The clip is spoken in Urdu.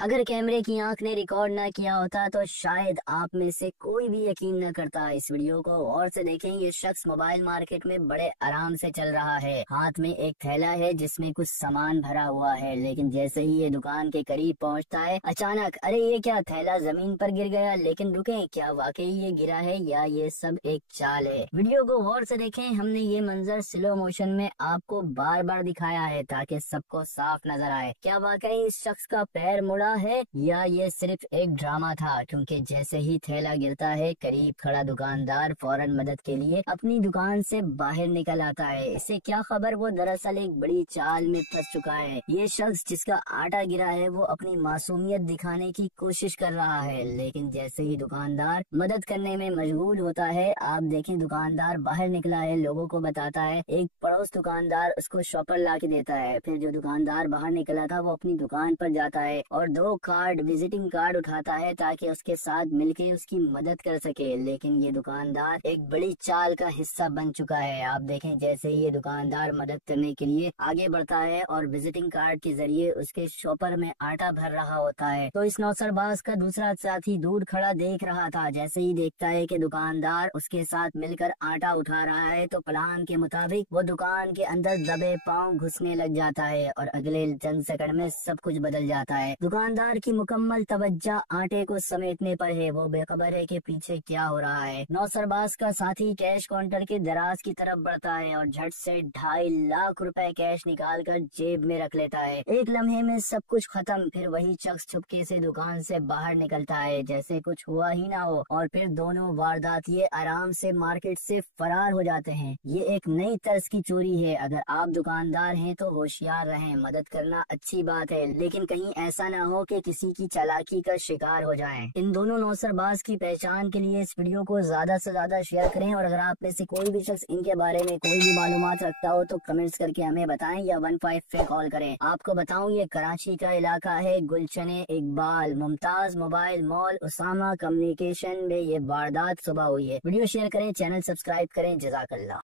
اگر کیمرے کی آنکھ نے ریکارڈ نہ کیا ہوتا تو شاید آپ میں سے کوئی بھی یقین نہ کرتا۔ اس ویڈیو کو غور سے دیکھیں۔ یہ شخص موبائل مارکیٹ میں بڑے آرام سے چل رہا ہے، ہاتھ میں ایک تھیلا ہے جس میں کچھ سامان بھرا ہوا ہے، لیکن جیسے ہی یہ دکان کے قریب پہنچتا ہے اچانک ارے یہ کیا، تھیلا زمین پر گر گیا۔ لیکن رکیں، کیا واقعی یہ گرا ہے یا یہ سب ایک چال ہے؟ ویڈیو کو غور سے دیکھیں۔ ہم نے یہ منظر سلو موشن میں آپ کو بار بار دکھایا ہے تاکہ سب کو صاف نظر آئے۔ کیا واقعی اس شخص کا پیر مڑا ہے یا یہ صرف ایک ڈرامہ تھا؟ کیونکہ جیسے ہی تھیلا گرتا ہے قریب کھڑا دکاندار فوراً مدد کے لیے اپنی دکان سے باہر نکل آتا ہے۔ اسے کیا خبر، وہ دراصل ایک بڑی چال میں پھنس چکا ہے۔ یہ شخص جس کا آٹا گرا ہے وہ اپنی معصومیت دکھانے کی کوشش کر رہا ہے، لیکن جیسے ہی دکاندار مدد کرنے میں مشغول ہوتا ہے، آپ دیکھیں دکاندار باہر نکلا ہے، لوگوں کو بتاتا ہے، ایک پڑوس دکاندار اس کو شاپر لا کے دیتا ہے۔ پھر جو دکاندار باہر نکلا تھا وہ اپنی دکان پر جاتا ہے اور 2 وزٹنگ کارڈ اٹھاتا ہے تاکہ اس کے ساتھ مل کے اس کی مدد کر سکے، لیکن یہ دکاندار ایک بڑی چال کا حصہ بن چکا ہے۔ آپ دیکھیں جیسے ہی یہ دکاندار مدد کرنے کے لیے آگے بڑھتا ہے اور وزٹنگ کارڈ کے ذریعے اس کے شاپر میں آٹا بھر رہا ہوتا ہے تو اس نوسر باز کا دوسرا ساتھی دور کھڑا دیکھ رہا تھا۔ جیسے ہی دیکھتا ہے کہ دکاندار اس کے ساتھ مل کر آٹا اٹھا رہا ہے تو پلان کے مطابق وہ دکان کے اندر دبے پاؤں گھسنے لگ جاتا ہے اور اگلے چند سیکنڈ میں سب کچھ بدل جاتا ہے۔ دکاندار کی مکمل توجہ آٹے کو سمیٹنے پر ہے، وہ بے خبر ہے کہ پیچھے کیا ہو رہا ہے۔ نوسرباز کا ساتھی کیش کاؤنٹر کے دراز کی طرف بڑھتا ہے اور جھٹ سے 2.5 لاکھ روپے کیش نکال کر جیب میں رکھ لیتا ہے۔ ایک لمحے میں سب کچھ ختم، پھر وہی شخص چھپکے سے دکان سے باہر نکلتا ہے جیسے کچھ ہوا ہی نہ ہو، اور پھر دونوں وارداتیے آرام سے مارکیٹ سے فرار ہو جاتے ہیں۔ یہ ایک نئی طرز کی چوری ہے۔ اگر آپ دکاندار ہیں تو ہوشیار رہیں، مدد کرنا اچھی بات ہے، لیکن کہیں ایسا نہ ہو کہ کسی کی چالاکی کا شکار ہو جائیں۔ ان دونوں نوسر باز کی پہچان کے لیے اس ویڈیو کو زیادہ سے زیادہ شیئر کریں، اور اگر آپ میں سے کوئی بھی شخص ان کے بارے میں کوئی بھی معلومات رکھتا ہو تو کمنٹس کر کے ہمیں بتائیں یا 15 پہ کال کریں۔ آپ کو بتاؤں یہ کراچی کا علاقہ ہے، گلشن اقبال ممتاز موبائل مال اسامہ کمیونیکیشن میں یہ واردات صبح ہوئی ہے۔ ویڈیو شیئر کریں، چینل سبسکرائب کریں، جزاک اللہ۔